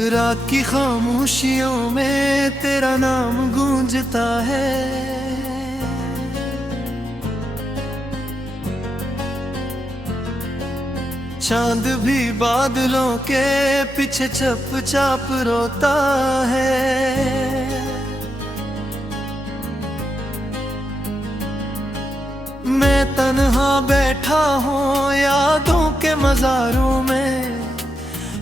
रात की खामोशियों में तेरा नाम गूंजता है। चांद भी बादलों के पीछे चुपचाप रोता है। मैं तन्हा बैठा हूँ यादों के मज़ारों में,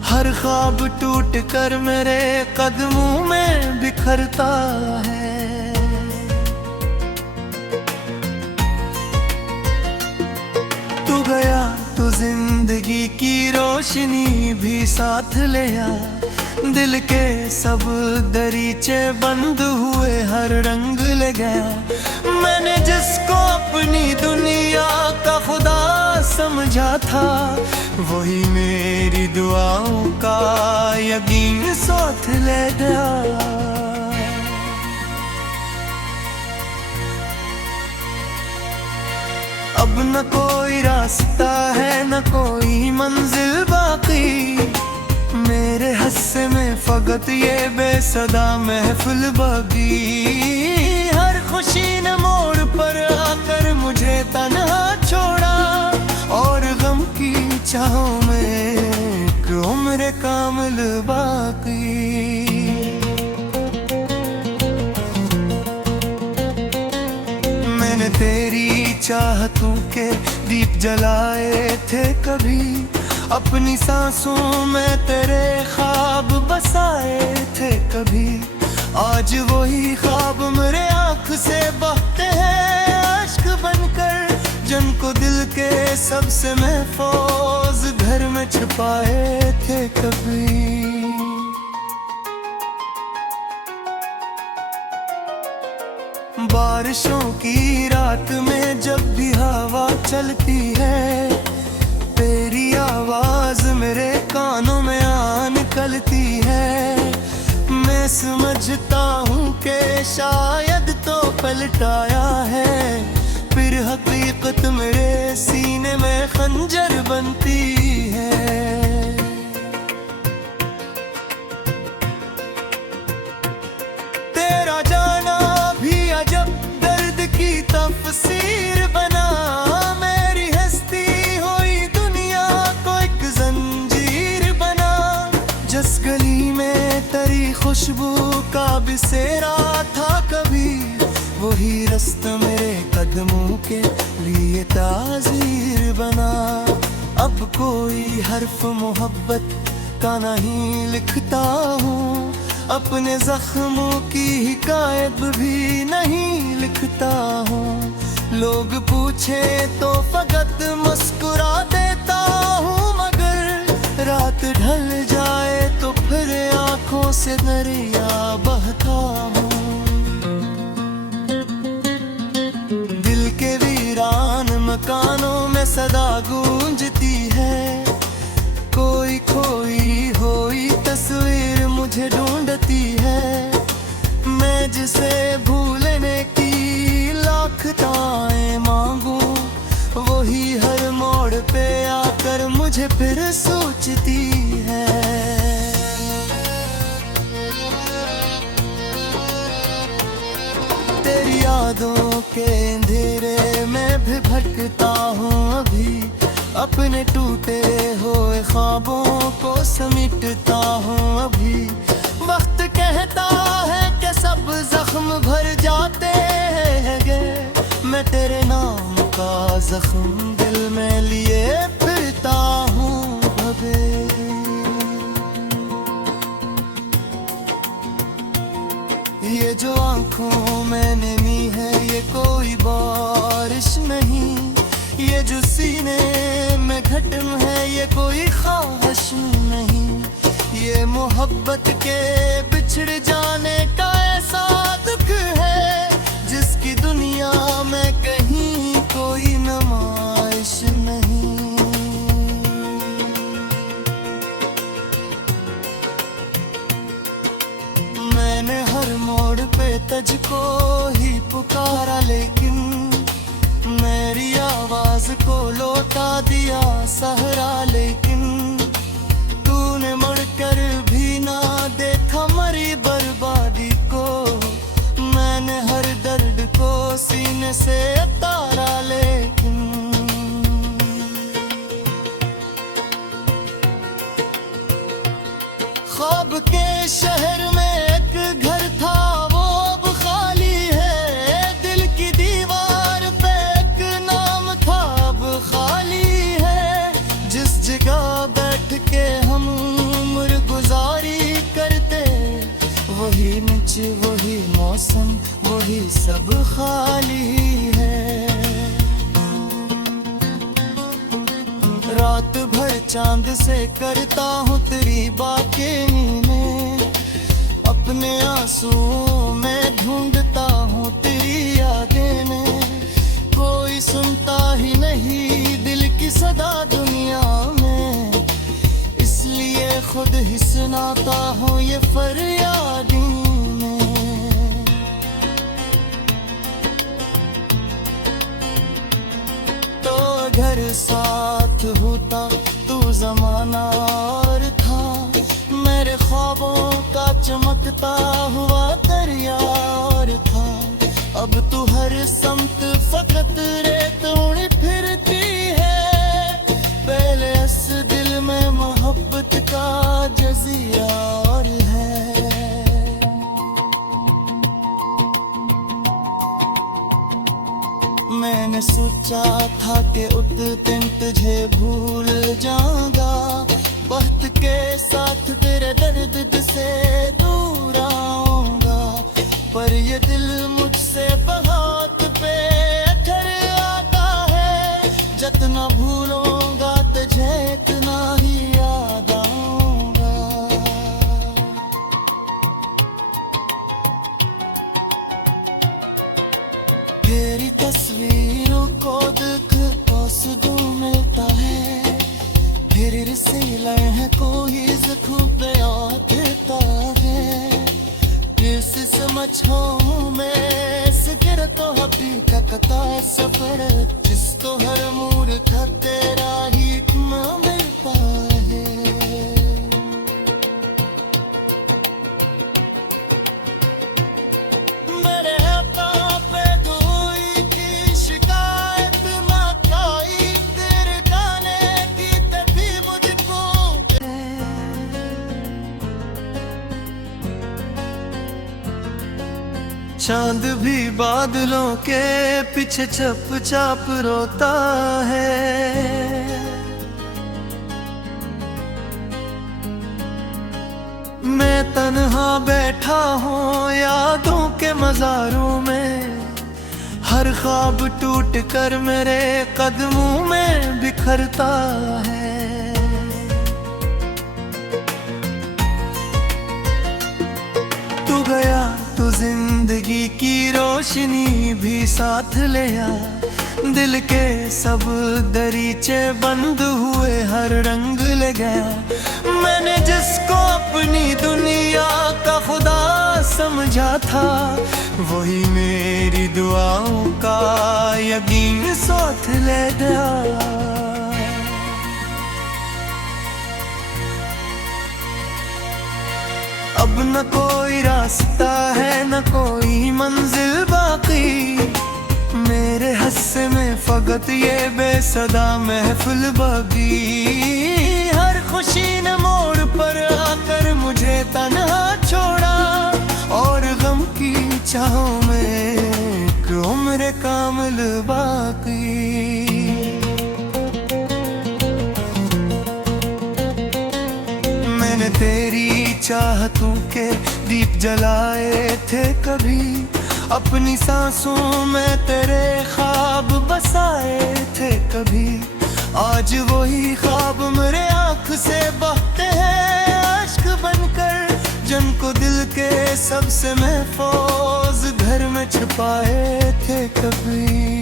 हर ख्वाब टूट कर मेरे कदमों में बिखरता है। तू गया तो जिंदगी की रोशनी भी साथ ले आ, दिल के सब दरीचे बंद हुए, हर रंग ले गया। मैंने जिसको अपनी दुनिया का खुदा समझा था, वही मेरी दुआओं का यकीन साथ ले गया। अब न कोई रास्ता है न कोई मंजिल बाकी, मेरे हिस्से में फकत ये बेसदा महफिल बाकी। हर खुशी ने मोड़ पर आकर मुझे तन्हा छोड़ा, और गम की चाहों में एक उम्र कामिल बाकी। मैंने तेरी चाहतों के दीप जलाए थे कभी, अपनी सांसों में तेरे ख्वाब बसाए थे कभी। आज वही ख्वाब मेरे आँख से बहते हैं अश्क बनकर, जिनको दिल के सबसे महफूज घर में छुपाए थे कभी। बारिशों की रात में जब भी हवा चलती है, तेरी आवाज मेरे कानों में आ निकलती है। मैं समझता हूँ कि शायद तो पलटाया है, फिर हकीकत मेरे सीने में खंजर बनती है। तेरा जाना भी अजब दर्द की तफसीर बना, मेरी हस्ती हुई दुनिया को एक जंजीर बना। जिस गली में तेरी खुशबू का बिसेरा था कभी, वही रास्ता मेरे कदमों के लिए ताज़ीर बना। अब कोई हर्फ मोहब्बत का नहीं लिखता हूँ, अपने जख्मों की हिकायत भी नहीं लिखता हूँ। लोग पूछे तो फकत मुस्कुरा देता हूँ, मगर रात ढल जाए तो फिर आंखों से दरिया बहता हूँ। दिल के वीरान मकानों में सदा गूंजती है, कोई खोई हुई तस्वीर मुझे ढूंढती है। मैं जिसे भूलने की लाख दुआएं मांगू, वही हर मोड़ पे आकर मुझे फिर सोचती है। तेरी यादों के अंधेरे में भी भटकता हूँ अभी, अपने टूटे हुए ख्वाबों को समेटता हूँ अभी। वक्त कहता है कि सब जख्म भर जाते हैं, मैं तेरे नाम का जख्म दिल में लिए फिरता हूँ अभी। ये जो आंखों में नमी है ये कोई बारिश नहीं, ये जो सीने में घटन है ये कोई ख्वाहिश नहीं। ये मोहब्बत के बिछड़ जाने का ऐसा दुख है, जिसकी दुनिया में कहीं कोई नुमाइश नहीं। मैंने हर मोड़ पे तुझको ही पुकारा, लेकिन मेरी आवाज को लौटा दिया सहरा। लेकिन तूने मुड़कर भी ना सामने से तारा, लेकिन ख्वाब के शहर में एक घर था, वो अब खाली है। दिल की दीवार पे एक नाम था, अब खाली है। जिस जगह बैठ के हम उम्र गुजारी करते, वही नीच, वही मौसम, वही सब खाली है। रात भर चांद से करता हूँ तेरी बातें में, अपने आंसुओं में ढूंढता हूँ तेरी यादें में। कोई सुनता ही नहीं दिल की सदा दुनिया में, इसलिए खुद ही सुनाता हूँ ये फरियादी में। तो घर साथ होता तू जमाना और था, मेरे ख्वाबों का चमकता हुआ दरिया और था। अब तू हर समत फकत रेत उड़ फिरती है, पहले इस दिल में मोहब्बत का जज़ीरा और है। मैंने सोचा था कि उस दिन तुझे भूल जाऊंगा, वक्त के साथ तेरे दर्द से दूर आऊंगा। पर ये दिल मुझसे बहुत बेहतर आता है, जितना भूलूंगा तुझे इतना ही याद आऊंगा। तेरी तस्वीरों को देख तो सुकून मिलता है, फिर से लम्हे कोई ज़ख्म पे देता है। किस समझो मैं सिगर तो हकीकत का सफर, जिसको हर मूर्ख तेरा ही हिक्म मिलता है। मेरे हाथों पे कोई की शिकायत ना आई, तेरे गाने की तभी मुझको। चांद भी बादलों के पीछे चुपचाप रोता है। मैं तन्हा बैठा हूँ यादों के मज़ारों में, हर ख्वाब टूट कर मेरे कदमों में बिखरता है। तू गया तो जिंदगी की रोशनी भी साथ ले आ, दिल के सब दरीचे बंद हुए, हर रंग ले गया। मैंने जिसको अपनी दुनिया का खुदा समझा था, वही मेरी दुआओं का यकीन साथ ले गया। अब न कोई रास्ता है न कोई मंजिल बाकी, मेरे हस्से में फकत ये बेसदा महफिल बाकी। हर खुशी ने मोड़ पर आकर मुझे तन्हा छोड़ा, और गम की चाहों में एक उम्र कामिल बाकी। मैंने तेरी चाहतों के दीप जलाए थे कभी, अपनी सांसों में तेरे ख्वाब बसाए थे कभी। आज वही ख्वाब मेरे आँख से बहते हैं अश्क बनकर, जिनको दिल के सबसे महफूज घर में छुपाए थे कभी।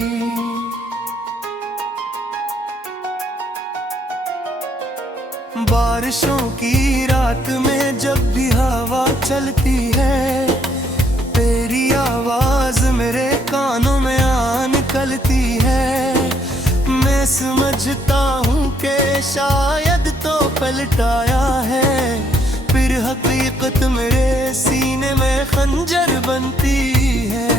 बारिशों की रात में जब भी हवा चलती है, तेरी आवाज मेरे कानों में आ निकलती है। मैं समझता हूँ कि शायद तो पलटाया है, फिर हकीकत मेरे सीने में खंजर बनती है।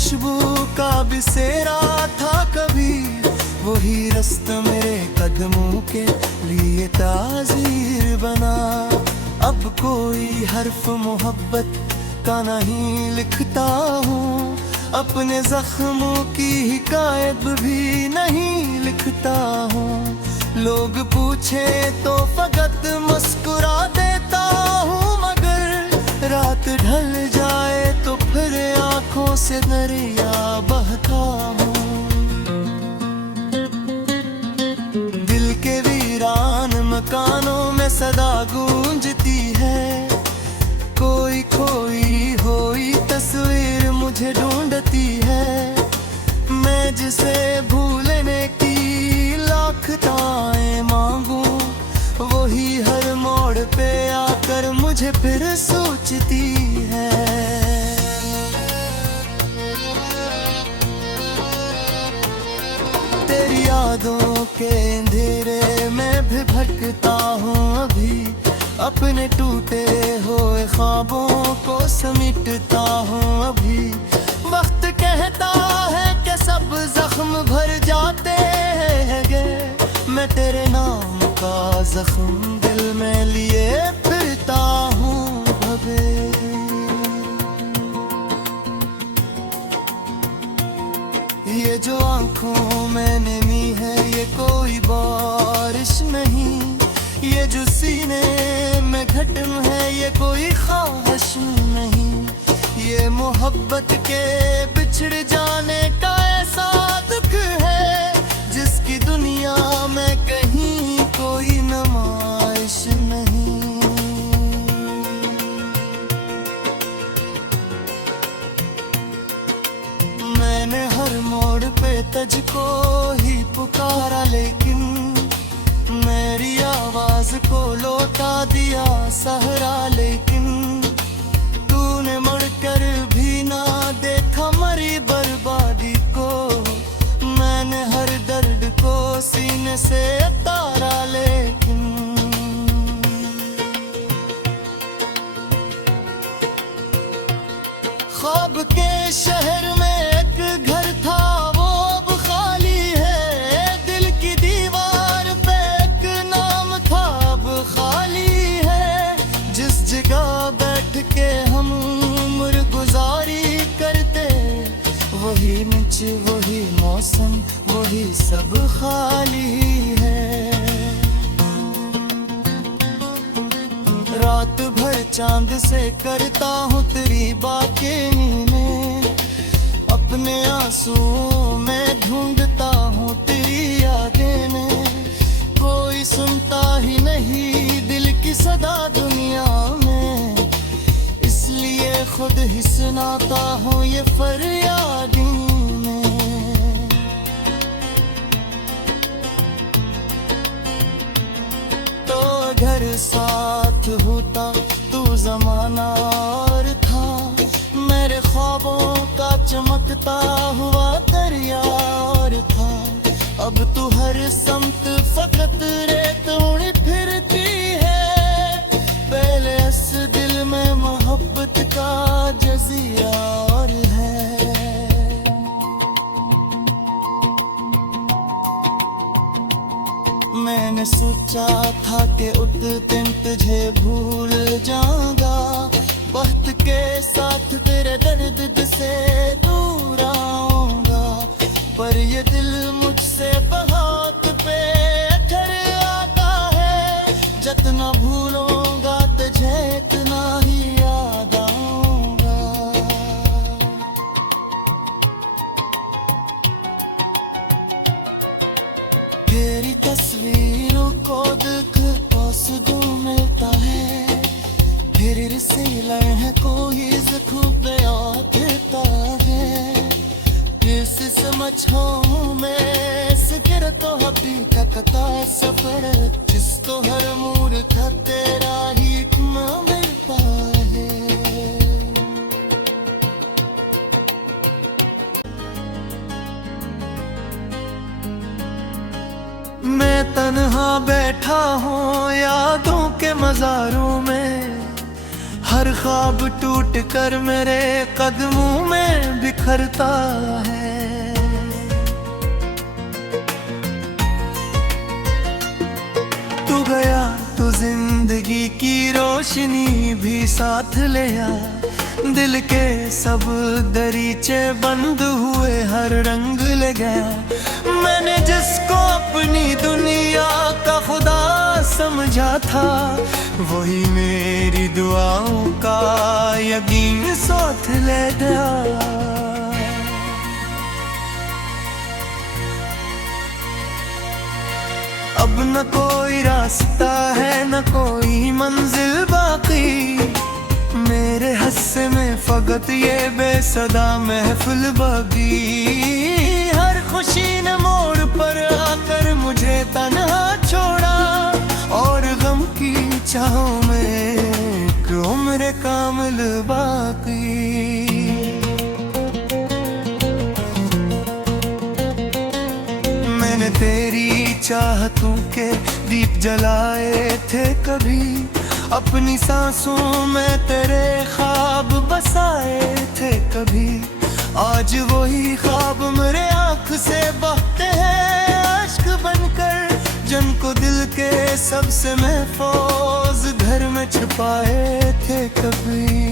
खुशबू का बिसेरा था कभी, वही रास्ता मेरे कदमों के लिए ताज़ीर बना। अब कोई हर्फ मोहब्बत का नहीं लिखता हूँ, अपने जख्मों की हिकायत भी नहीं लिखता हूँ। लोग पूछे तो फकत मुस्कुरा देता हूँ, मगर रात ढल जाए तो फिर आंखों से दरिया बहता हूँ। दिल के वीरान मकानों में सदा गूंजती है, कोई खोई हुई तस्वीर मुझे ढूंढती है। मैं जिसे भूलने की लाख दुआएं मांगू, वही हर मोड़ पे आकर मुझे फिर सोचती है। तेरी यादों के अंधेरे में भी भटकता हूँ अभी, अपने टूटे हुए ख्वाबों को समेटता हूँ अभी। वक्त कहता है कि सब जख्म भर जाते हैं, मैं तेरे नाम का जख्म दिल में लिए फिरता हूँ अबे। ये जो आंखों में नमी है ये कोई बारिश नहीं, ये जो सीने में घटन है ये कोई ख्वाहिश नहीं। ये मोहब्बत के बिछड़ जाने का ऐसा दुख है, जिसकी दुनिया में कहीं कोई नुमाइश नहीं। मैंने हर मोड़ पे तुझको ही पुकारा, लेकिन मेरी आवाज को लौटा दिया सहरा। लेकिन तूने मुड़कर भी ना देखा मरी बर्बादी को, मैंने हर दर्द को सीने से उतारा। लेकिन ख्वाब के शहर में एक घर था वो अब खाली है, दिल की दीवार पे एक नाम था अब खाली है। जिस जगह बैठ के हम उम्र गुजारी करते, वही मंच वही मौसम वही सब खाली है। रात भर चांद से करता हूँ तेरी बातें में, अपने आंसुओं में ढूंढता हूँ तेरी यादें में। कोई सुनता ही नहीं दिल की सदा दुनिया में, इसलिए खुद ही सुनाता हूँ ये फरियादी में। तो घर साथ होता तू जमाना और था, मेरे ख्वाबों का चमकता हुआ दरिया और था। अब तू हर समत फकत रेत उड़ी फिरती है, पहले इस दिल में मोहब्बत का जज़ीरा और है। मैंने सोचा था कि उस दिन तुझे भूल जाऊंगा, वक्त के साथ तेरे दर्द से दूर आऊंगा। पर ये दिल मुझसे बहुत पे अथर आता है, जितना भूलूंगा तुझे इतना ही याद आऊंगा। तेरी तस्वीरों को देख सुकून मिलता है, फिर से लम्हे कोई ज़ख्म बयां देता है। किस समझो मैं सिगर तो हकीकत का सफर, जिसको हर मूर्ख तेरा ही हिक्मा मिलता है। मैं तन्हा बैठा हूँ यादों के मज़ारों में, हर ख्वाब टूट कर मेरे कदमों में बिखरता है। तू गया तो जिंदगी की रोशनी भी साथ ले आ, दिल के सब दरीचे बंद हुए, हर रंग ले गया। मैंने जिसको अपनी दुनिया का खुदा समझा था, वही मेरी दुआओं का यकीन साथ ले गया। अब न कोई रास्ता है न कोई मंजिल बाकी, मेरे हिस्से में फकत ये बेसदा महफिल बाकी। हर खुशी ने मोड़ पर आकर मुझे तन्हा छोड़ा, और गम की चाहों में एक उम्र कामिल बाकी। मैंने तेरी चाहतों के दीप जलाए थे कभी, अपनी सांसों में तेरे ख्वाब बसाए थे कभी। आज वही ख्वाब मेरे आँख से बहते हैं अश्क बनकर, जिनको दिल के सबसे महफूज घर में छुपाए थे कभी।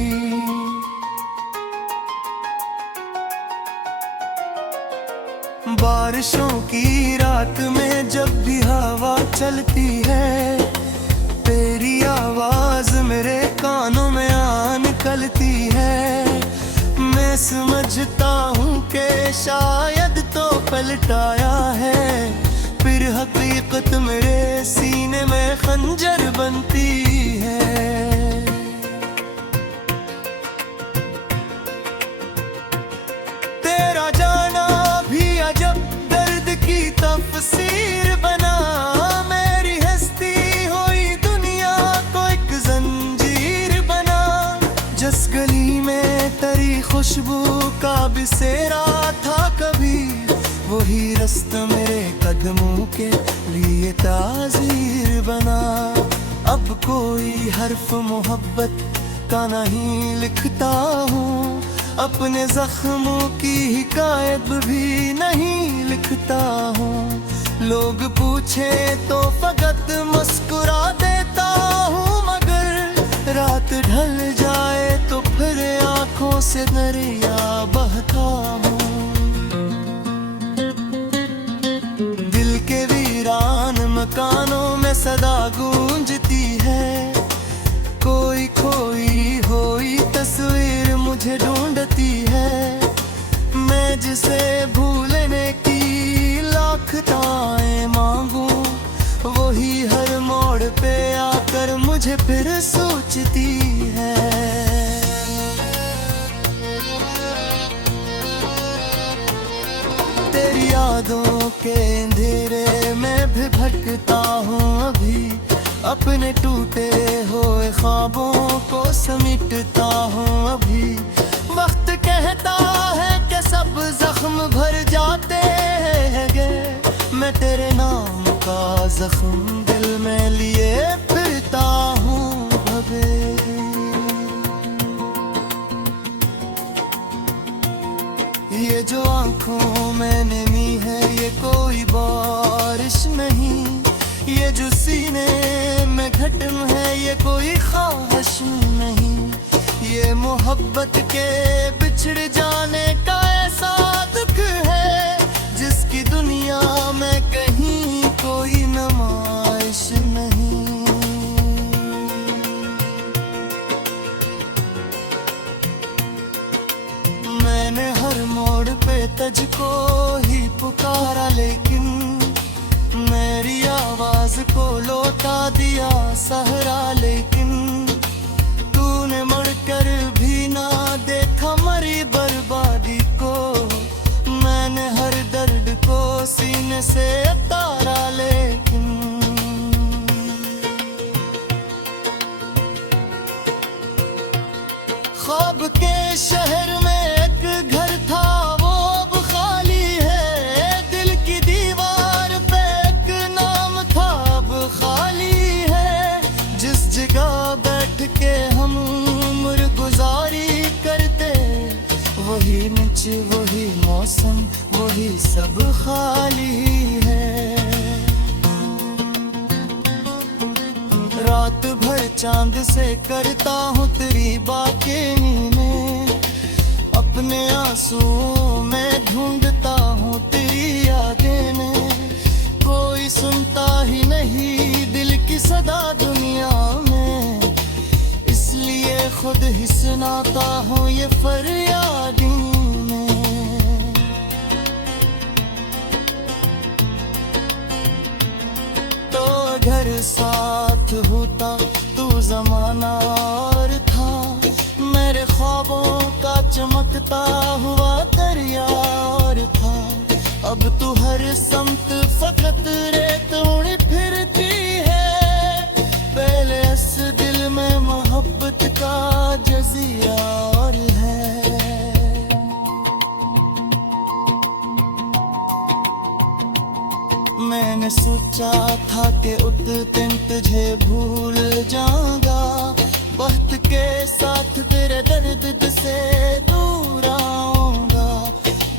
बारिशों की रात में जब भी हवा चलती है, तेरी आवाज मेरे कानों में आ निकलती है। मैं समझता हूँ कि शायद तो पलटाया है, फिर हकीकत मेरे सीने में खंजर बनती है। तेरा जाना भी अजब दर्द की तफसीर बना, मेरी हस्ती हुई दुनिया को एक जंजीर बना। जिस गली में तेरी खुशबू का बिसेरा था कभी, वही रास्ता मेरे कदमों के लिए ताज़ीर बना। अब कोई हर्फ मोहब्बत का नहीं लिखता हूँ, अपने जख्मों की हिकायत भी नहीं लिखता हूँ। लोग पूछे तो फकत मुस्कुरा देता हूँ, मगर रात ढल जाए तो फिर आंखों से दरिया बहता हूँ। दिल के वीरान मकानों में सदा गूंजती है, कोई खोई हुई तस्वीर मुझे ढूंढती है। मैं जिसे भूलने की लाख ताएं मांगूं, वही हर मोड़ पे आकर मुझे फिर सोचती है। तेरी यादों के अंधेरे में भी भटकता हूँ अभी, अपने टूटे हुए ख्वाबों को समेटता हूँ अभी। वक्त कहता है कि सब जख्म भर जाते हैं, मैं तेरे नाम का जख्म दिल में लिए फिरता हूँ भवे। ये जो आंखों में नमी है ये कोई बारिश नहीं, ये जो सीने में घटन है ये कोई ख्वाहिश नहीं। ये मोहब्बत के बिछड़ जाने का ऐसा दुख है, जिसकी दुनिया में कहीं कोई नुमाइश नहीं। मैंने हर मोड़ पे तुझको ही पुकारा, लेकिन मेरी आवाज को लौटा दिया सहरा। लेकिन तूने मुड़कर भी ना देखा मरी बर्बादी को, मैंने हर दर्द को सीने से उतारा। लेकिन ख्वाब के शहर में एक घर था वो अब खाली है, दिल की दीवार पे एक नाम था अब खाली है। जिस जगह बैठ के हम सब खाली है। रात भर चांद से करता हूँ तेरी बातें नींद, अपने आंसुओं में ढूंढता हूँ तेरी यादें में। कोई सुनता ही नहीं दिल की सदा दुनिया में, इसलिए खुद ही सुनाता हूँ ये फरियादी में। तो घर साथ होता तू जमाना और था, मेरे ख्वाबों का चमकता हुआ दरिया और था। अब तू हर समत फकत रेत उड़ी फिरती है, पहले इस दिल में मोहब्बत का जजीरा और है। मैंने सोचा था कि उस दिन तुझे भूल जाऊंगा, वक्त के साथ तेरे दर्द से दूर आऊंगा।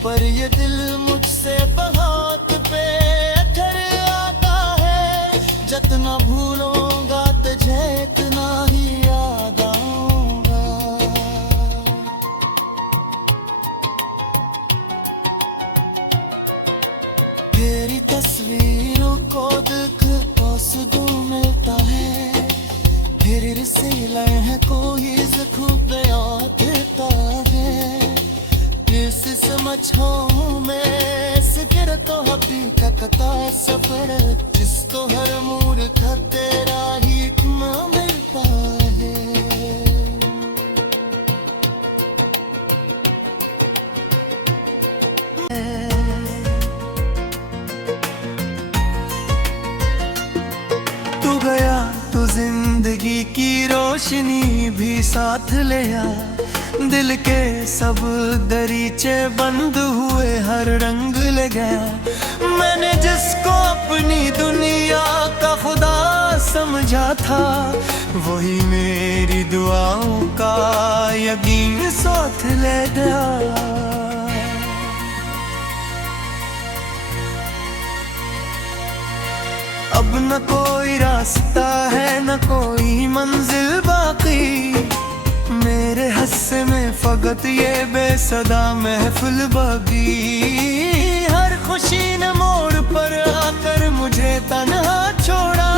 पर ये दिल मुझसे बहुत बेहतर आता है, जितना भूलूंगा तुझे इतना ही याद आऊंगा। तेरी तस्वीरों को देख तो सुकून मिलता है, फिर से लम्हे कोई ज़ख्म बयां देता है। किसी समझो मैं सिगर तो हकीकत का सफर, जिसको हर मूर्ख तेरा ही हिक्मा मिलता है। तू गया तो जिंदगी की रोशनी भी साथ ले आ, दिल के सब दरीचे बंद हुए हर रंग ले गया। मैंने जिसको अपनी दुनिया का खुदा समझा था, वही मेरी दुआओं का यकीन साथ ले गया। अब न कोई रास्ता है न कोई मंजिल बाकी, मेरे हस्से में फकत ये बेसदा महफिल बाकी। हर खुशी ने मोड़ पर आकर मुझे तन्हा छोड़ा,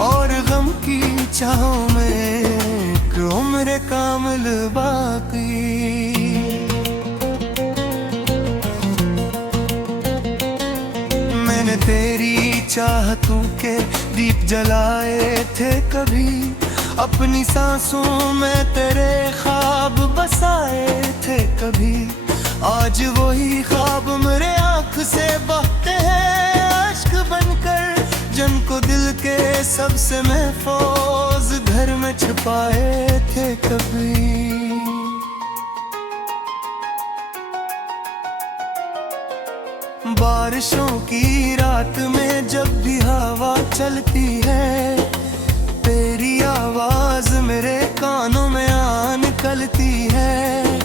और गम की चाहों में एक उम्र कामिल बाकी। मैंने तेरी चाहतों के दीप जलाए थे कभी, अपनी सांसों में तेरे ख्वाब बसाए थे कभी। आज वही ख्वाब मेरे आँख से बहते हैं अश्क बनकर, जिनको दिल के सबसे महफूज घर में छुपाए थे कभी। बारिशों की रात में जब भी हवा चलती है, तेरी आवाज मेरे कानों में आ निकलती है।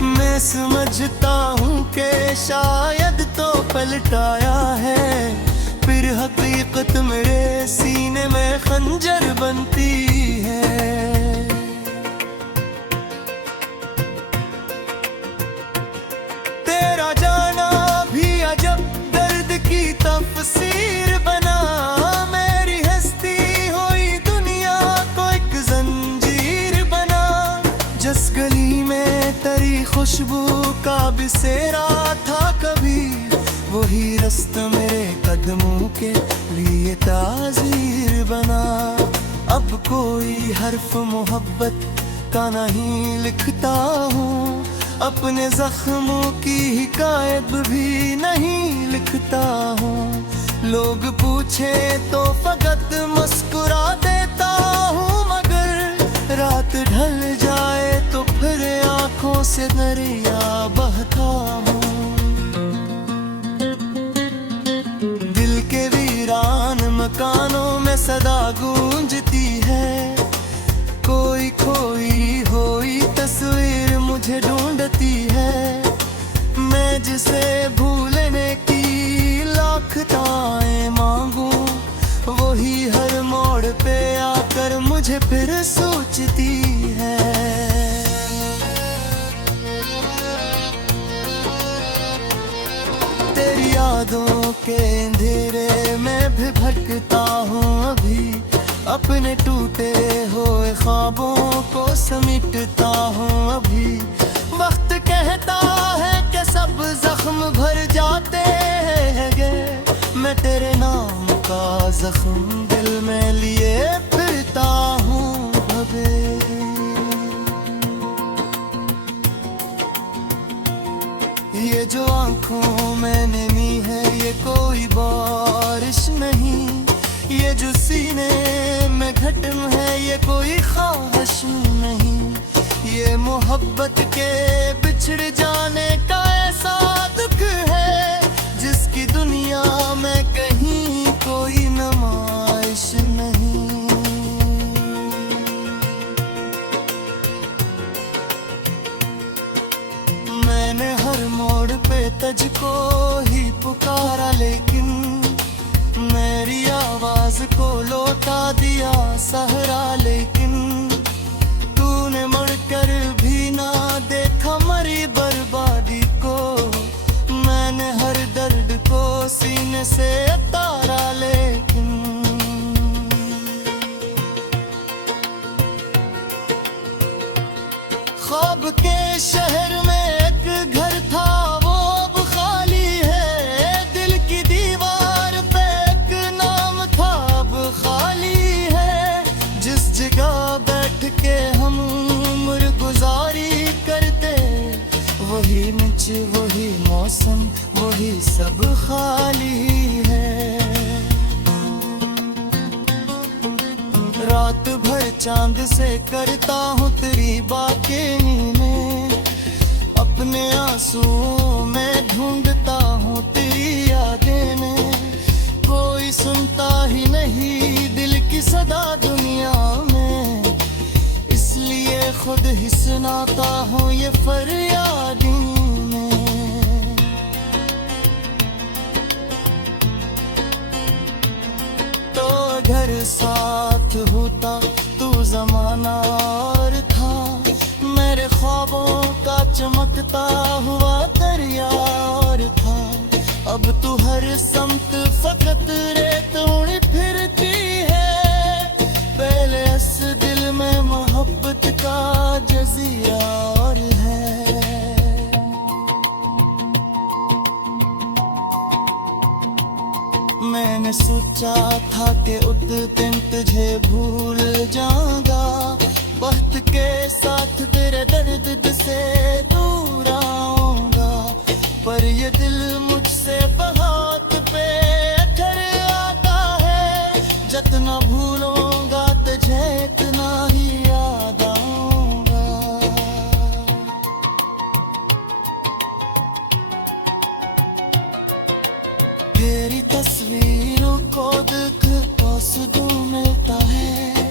मैं समझता हूँ कि शायद तो पलटाया है, फिर हकीकत मेरे सीने में खंजर बनती है। तेरा जाना भी अजब दर्द की तफसीर बना, मेरी हस्ती हुई दुनिया को एक जंजीर बना। जिस गली में तेरी खुशबू का बिसेरा था कभी, वही रास्ता मेरे कदमों के लिए ताज़ीर बना। अब कोई हर्फ मोहब्बत का नहीं लिखता हूँ, अपने जख्मों की हिकायत भी नहीं लिखता हूँ। लोग पूछे तो फकत मुस्कुरा देता हूँ, मगर रात ढल जाए तो फिर आंखों से दरिया बहता हूँ। दिल के वीरान मकानों में सदा गूंजती है, कोई खोई हुई तस्वीर मुझे ढूंढती है। मैं जिसे भूलने की यादों के अंधेरे में भी भटकता हूँ अभी, अपने टूटे हुए ख्वाबों को समेटता हूँ अभी। वक्त कहता है कि सब जख्म भर जाते हैं, मैं तेरे नाम का जख्म दिल में लिए फिरता हूँ अभी। ये जो आँखों में नमी है ये कोई बारिश नहीं, ये जो सीने में घटन है ये कोई ख्वाहिश नहीं। ये मोहब्बत के बिछड़ जाने का ऐसा दुख है जिसकी दुनिया में कहीं कोई नुमाइश नहीं। मैंने हर मोड़ पे तुझको ही पुकारा, लेकिन मेरी आवाज को लौटा दिया सहरा। लेकिन तूने मुड़कर भी ना देखा मरी बर्बादी को, मैंने हर दर्द को सीने से उतारा। लेकिन ख्वाब के शहर में एक घर था वो अब खाली है, दिल की दीवार पे एक नाम था अब खाली है। जिस जगह बैठ के हम उम्र गुजारी करते, वही मंच वही मौसम वही सब खाली है। रात भर चांद से करता हूँ तेरी बातें में, अपने आंसुओं में ढूंढता हूँ तेरी यादें में। कोई सुनता ही नहीं दिल की सदा दुनिया में, इसलिए खुद ही सुनाता हूँ ये फरियादी में। तो घर साथ होता तू जमाना और था, मेरे ख्वाबों का चमकता हुआ दरिया और था। अब तू हर समत फकत रेत उड़ी फिरती है, पहले इस दिल में मोहब्बत का जजीरा और है। मैंने सोचा था कि उस दिन तुझे भूल जाऊंगा, वक्त के साथ तेरे दर्द से दूर आऊंगा। पर ये दिल मुझसे बहुत बेअथर आता है, जितना भूलूंगा तुझे इतना ही याद आऊंगा। तेरी तस्वीरों को देख तो सुकून मिलता है,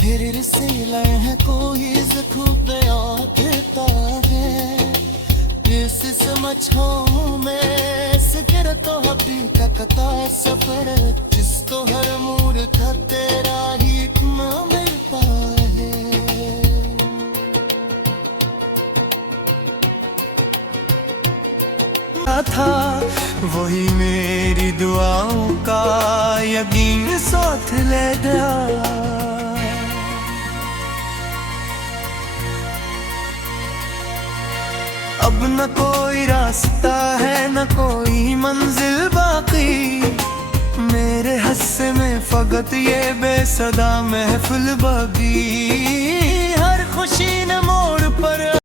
फिर सिले है कोई जख्म पे आता है। किस समझो मैं सिर तो हकीकत का सफर, जिसको हर मूर्ख तेरा ही हिक्म मिलता है। था वही मेरी दुआओं का यकीन साथ ले गया। अब न कोई रास्ता है न कोई मंजिल बाकी, मेरे हस्से में फकत ये बेसदा महफिल बाकी। हर खुशी ने मोड़ पर